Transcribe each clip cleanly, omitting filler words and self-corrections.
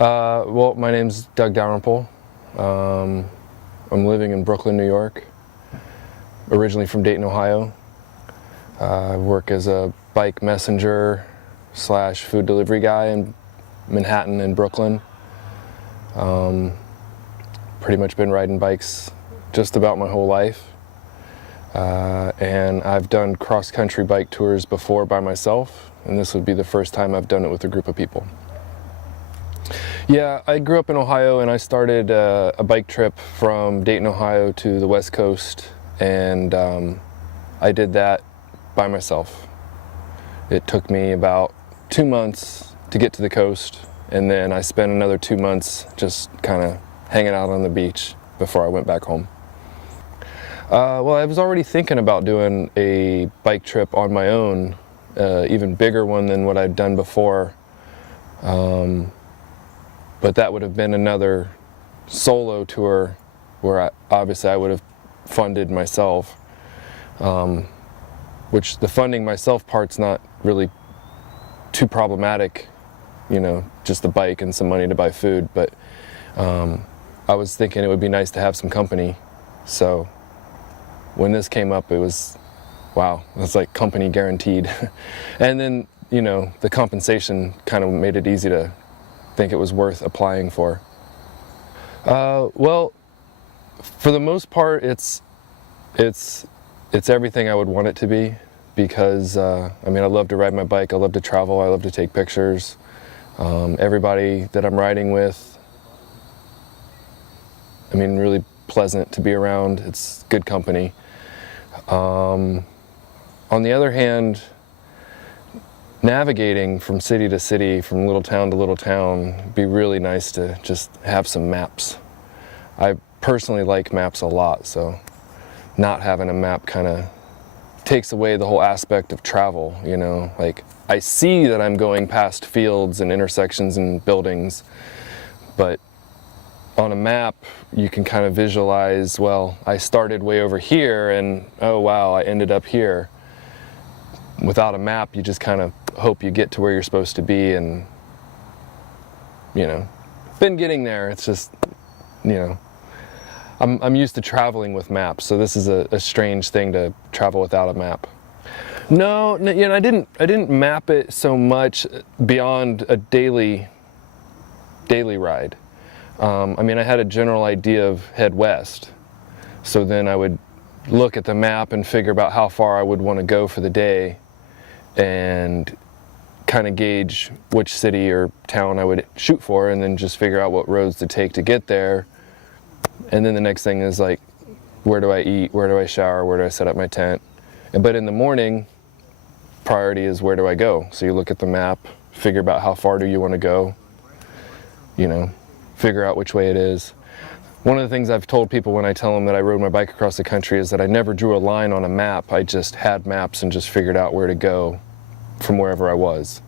Well, my name's Doug Dalrymple. I'm living in Brooklyn, New York. Originally from Dayton, Ohio. I work as a bike messenger / food delivery guy in Manhattan and Brooklyn. Pretty much been riding bikes just about my whole life. And I've done cross-country bike tours before by myself, and this would be the first time I've done it with a group of people. Yeah, I grew up in Ohio, and I started a bike trip from Dayton, Ohio to the West Coast, and I did that by myself. It took me about 2 months to get to the coast, and then I spent another 2 months just kind of hanging out on the beach before I went back home. Well, I was already thinking about doing a bike trip on my own, even bigger one than what I'd done before. But that would have been another solo tour where obviously I would have funded myself, which the funding myself part's not really too problematic, you know, just the bike and some money to buy food, but I was thinking it would be nice to have some company. So when this came up, it was, wow, it's like company guaranteed. And then, you know, the compensation kind of made it easy to think it was worth applying for. Well, for the most part, it's everything I would want it to be, because I mean, I love to ride my bike, I love to travel, I love to take pictures. Everybody that I'm riding with, I mean, really pleasant to be around. It's good company. On the other hand, navigating from city to city, from little town to little town, it'd be really nice to just have some maps. I personally like maps a lot, so not having a map kind of takes away the whole aspect of travel, you know? Like, I see that I'm going past fields and intersections and buildings, but on a map, you can kind of visualize, well, I started way over here and, oh wow, I ended up here. Without a map, you just kind of hope you get to where you're supposed to be, and, you know, been getting there. It's just, you know, I'm used to traveling with maps, so this is a strange thing to travel without a map. No, you know, I didn't map it so much beyond a daily ride. I mean, I had a general idea of head west, so then I would look at the map and figure about how far I would want to go for the day, and kind of gauge which city or town I would shoot for, and then just figure out what roads to take to get there. And then the next thing is like, where do I eat, where do I shower, where do I set up my tent? But in the morning, priority is where do I go? So you look at the map, figure about how far do you want to go, you know, figure out which way it is. One of the things I've told people when I tell them that I rode my bike across the country is that I never drew a line on a map. I just had maps and just figured out where to go from wherever I was.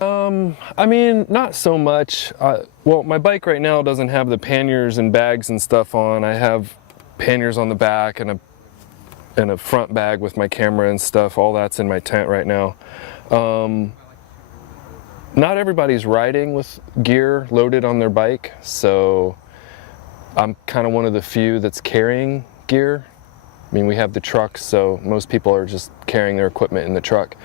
I mean, not so much. Well, my bike right now doesn't have the panniers and bags and stuff on. I have panniers on the back and a front bag with my camera and stuff. All that's in my tent right now. Not everybody's riding with gear loaded on their bike, so I'm kind of one of the few that's carrying gear. I mean, we have the truck, so most people are just carrying their equipment in the truck.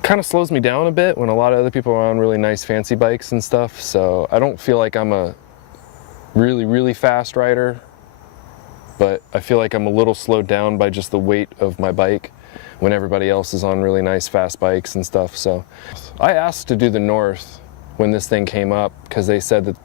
Kind of slows me down a bit when a lot of other people are on really nice fancy bikes and stuff, so I don't feel like I'm a really fast rider, but I feel like I'm a little slowed down by just the weight of my bike when everybody else is on really nice fast bikes and stuff. So I asked to do the north when this thing came up, because they said that